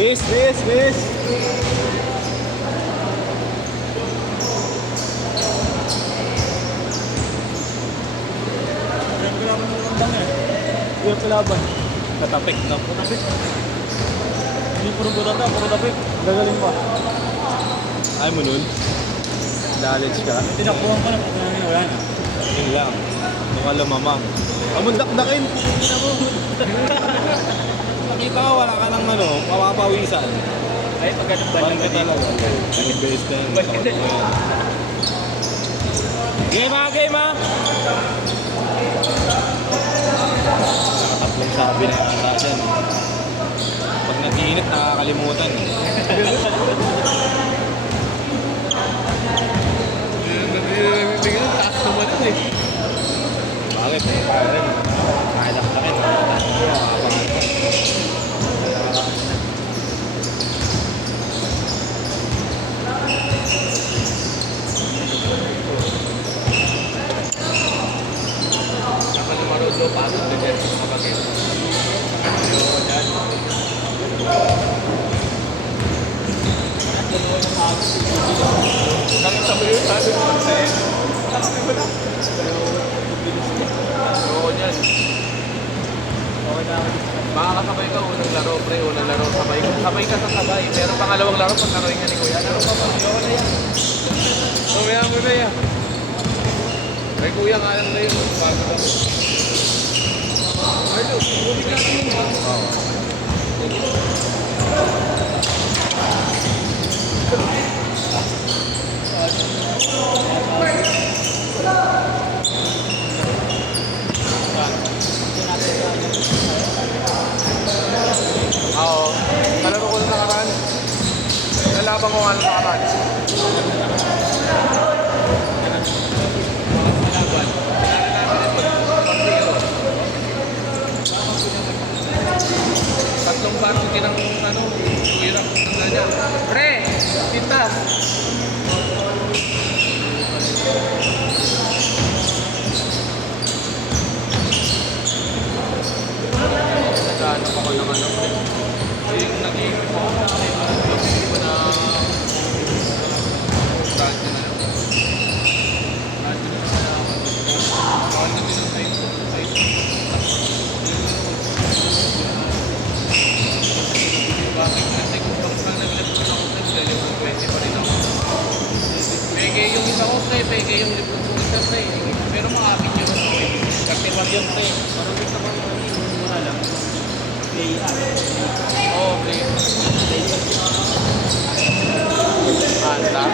Miss, miss, miss. Hirap kalaban. Natapik na. Natapik. Hindi puro gurata, puro tapik. Gagaling pa. Ay mo nun. Knowledge ka. Tinakbuhan ko na pag namin wala na. Yun lang. Mga lumamang. Amundak-dakin. Nakita ka, wala ka ng ano, mapapawisan. Ay, pag ganun ba Parang ka talaga. Nag-base na yun. Game ha, game ha! Nakatatlong sabi na yung ata dyan. Pag nag-iinit, nakakalimutan. Tingnan, taas naman yun eh. Bakit? Parang kahit ang sakit. Kapag lumarodo, pasok na dyan. Mabagay. Ayoko dyan. Bakit sabi yun? Sabi mo sa'yo? Sabi mo na. Ayoko dyan. Makakasabay ka, unang laro, pre, unang laro, sabay ka sa sabay. Pero pangalawang laro, pag naroin nga ni Kuya, laro ka ba? Ayoko na yan. Mamaya mo na yan. May Kuya nga lang na yun, bago lang. Arlo, bumig natin yung bago. Oo. Kalaro ko na nakaraan. Nalaban ko nga na nakaraan. Tatlong bato kinang ano, hirap ng ganyan. Pre! Tinta! Nagano ako ng ano. Yung nag-iipon ako na hindi ko na brand na lang. Brand na lang. Bawal na din ang size. Bakit kasi kung pag nag-left ko ako dahil yung 20 pa rin ako. Peke yung isa ko pre, peke yung left ko isa pre. Pero makakit yun ako eh. Kasi wag yun pre. Parang gusto ko muna lang. Play up. Oo, play up. Anta.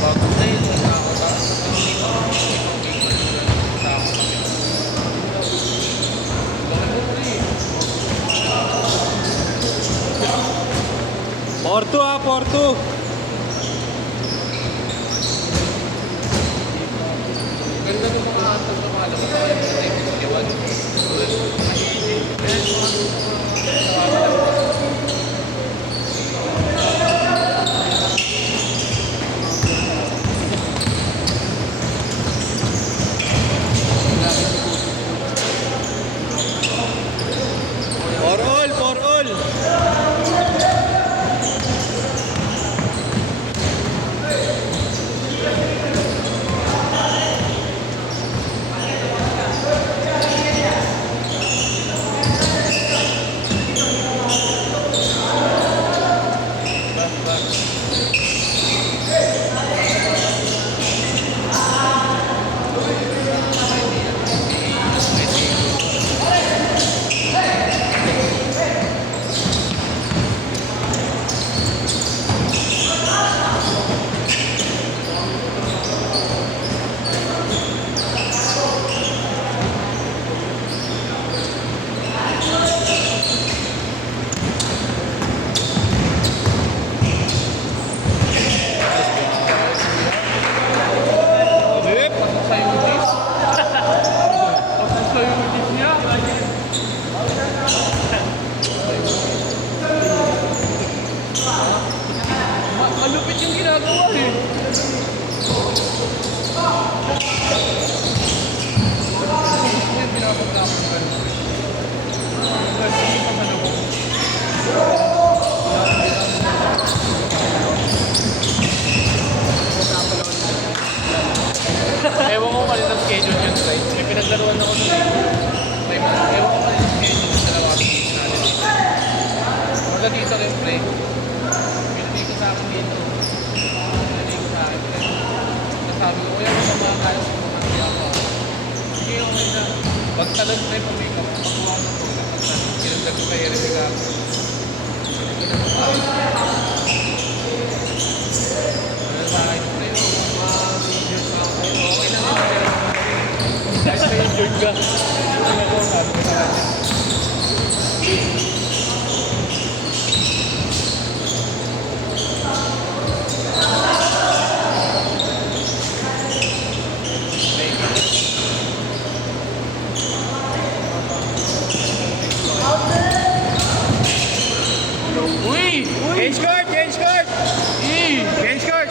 Bago na yun. Porto ha, Porto! Ganda ng mga atang na mga alam ko kaya mga David Kiwan. For all, for all! schedule yun, right? May pinagdaruan ako nun eh. May mga, ewan ko pa yung schedule ng dalawa kami natin dito. Wala dito rin, pre. Pinadito sa akin dito. Pinadito sa akin, pre. Nasabi ko, kuya, masama kayo sa mga kaya ko. Sige, okay na. Pagtalon, pre, pag-makeup. Pagkuha na po. Pagtalon, kinagdag ko kay Eric ako. Ano sa akin, pre, mga videos na ako. Okay lang yun, pero kahit may injured ka. Hindi ko sabi ko sa kanya. Uy! Change card! Change card! Change card!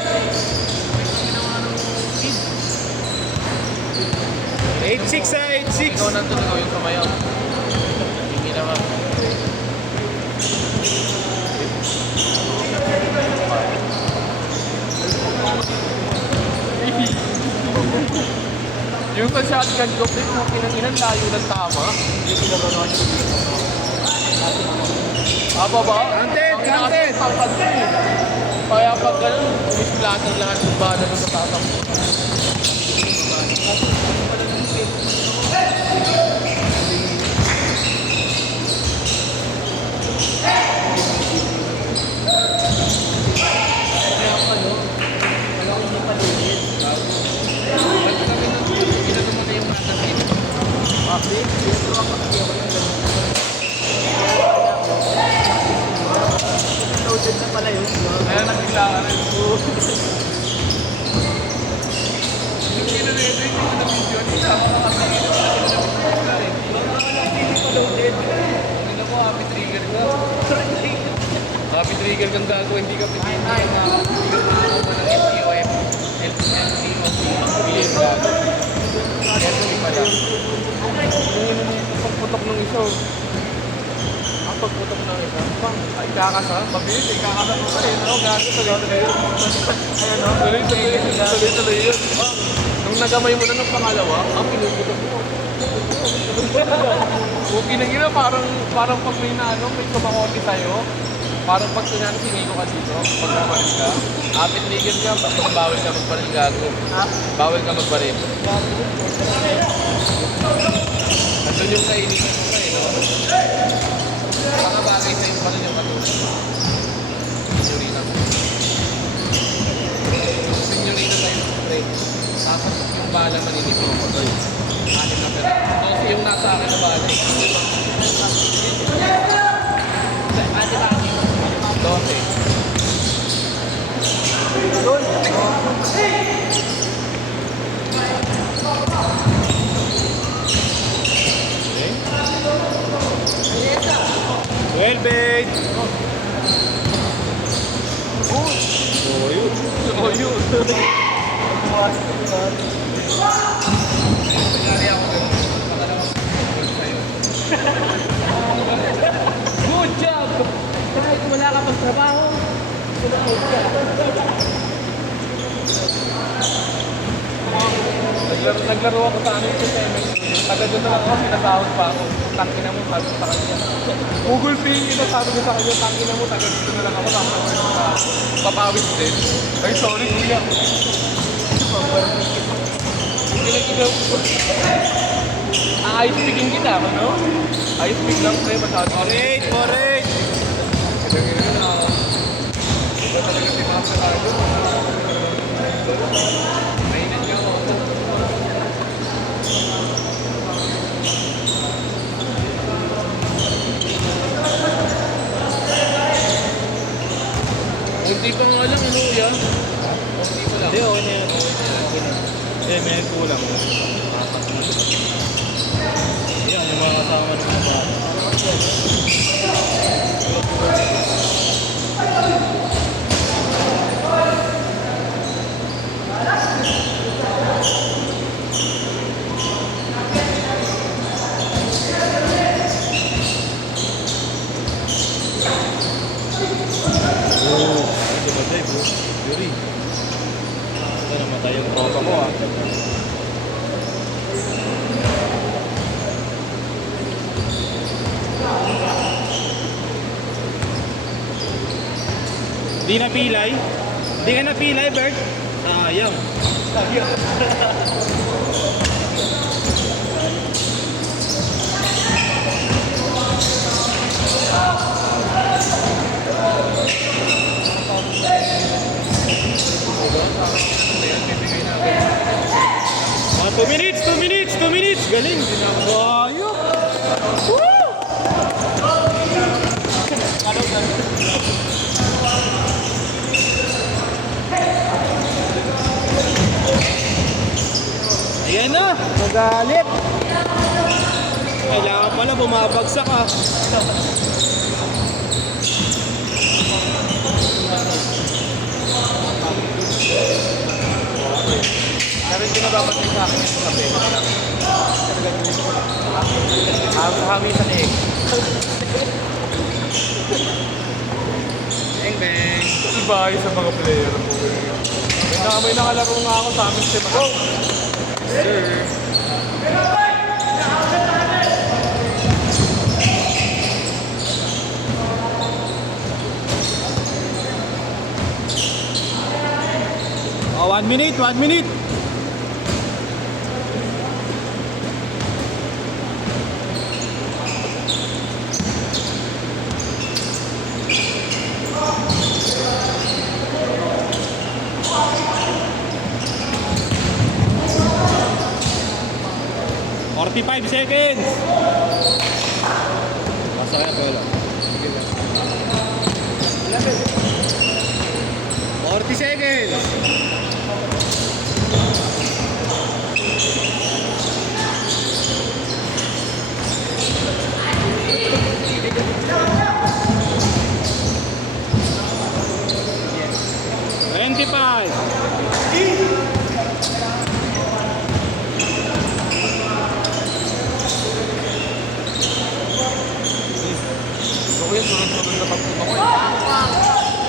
8-6 ah! 8-6! Ikaw nandun ikaw yung sumayaw. Hindi naman. Yung sa shotgun ko, please mo pinanginan layo ng tama. Yung pinagano'n yung ba? Content! Content! Kaya pag gano'n, misplatter lahat ng bala doon sa tatang. Kaya nagkila ka rin. Yung kinarito, yung kinarito, hindi ako makasakit. Hindi mo, happy trigger ka. Happy trigger kang gago, hindi ka pipili. Hindi ka pipili ng LTOF. Piliin gago. Kaya tuloy pala. Pagputok ng iso. Ang pagputok ng isa. Ay, kakasa. Mabilis, ay kakasa mo pa rin. Ano, gago, tuloy-tuloy yun. Ayan, no? Tuloy-tuloy yun. Nung nagamay mo na ng pangalawa, ang pinuputok mo. Okay na gina, parang pag may naano, may kumakote sa'yo. Parang pag sinano, sinigo ka dito, pag namalis ka. Apit ligid ka, basta bawal ka magbaril gago. Bawal ka magbaril. Nandun yung kainitan mo kayo, no? Mga bagay sa'yo pa rin yung matulog. Senyorita mo. Senyorita sa'yo, pre. Tapos yung bala maninipin mo. Anim na pera. Kasi yung nasa akin na bala. Dote. Well, babe! Oh, yun. Oh, yun. Nangyari ako ganun. Pagkakalaman sa'yo. Good job! Kahit wala ka pang trabaho, sunod ka. Naglaro ako sa ano yung system. Taga doon na ako, sinasahod pa ako. Tangina mo, sabi ko sa kanya. Google Pay ito, sabi ko sa kanya, tangina mo, taga dito na lang ako. Papawis din. Ay, sorry, kuya. Pinag-igaw ko. I speaking kita, ano? I speak lang pre, masyado. Correct! Correct! Kaya na ako. Iba talaga pinapasarado. Mainit niya ako. Kunti pa nga lang, ano yan? Kunti pa lang. Hindi, okay na yan. Hindi, may kulang. Yan, yung mga kasama ng mga bata. Oh, ito ba tayo bro? Yuri. Ito namatay yung tropa ko ah. Di na pilay. Di ka na pilay, Bert. Sayang. Ah, 2 minutes, 2 minutes, 2 minutes. Galing. Ayok. Woo! Ayan na, nagalit. Kailangan pala bumabagsak ah. Pero hindi nababatid sa akin yung kape. Hami sa leeg. Bang bang. Ibay sa mga player po. May nakalaro nga ako sa amin si Mako. Sir. Oh, 1 minute, 1 minute. Forty-five seconds. Masaya pa wala. 40 seconds.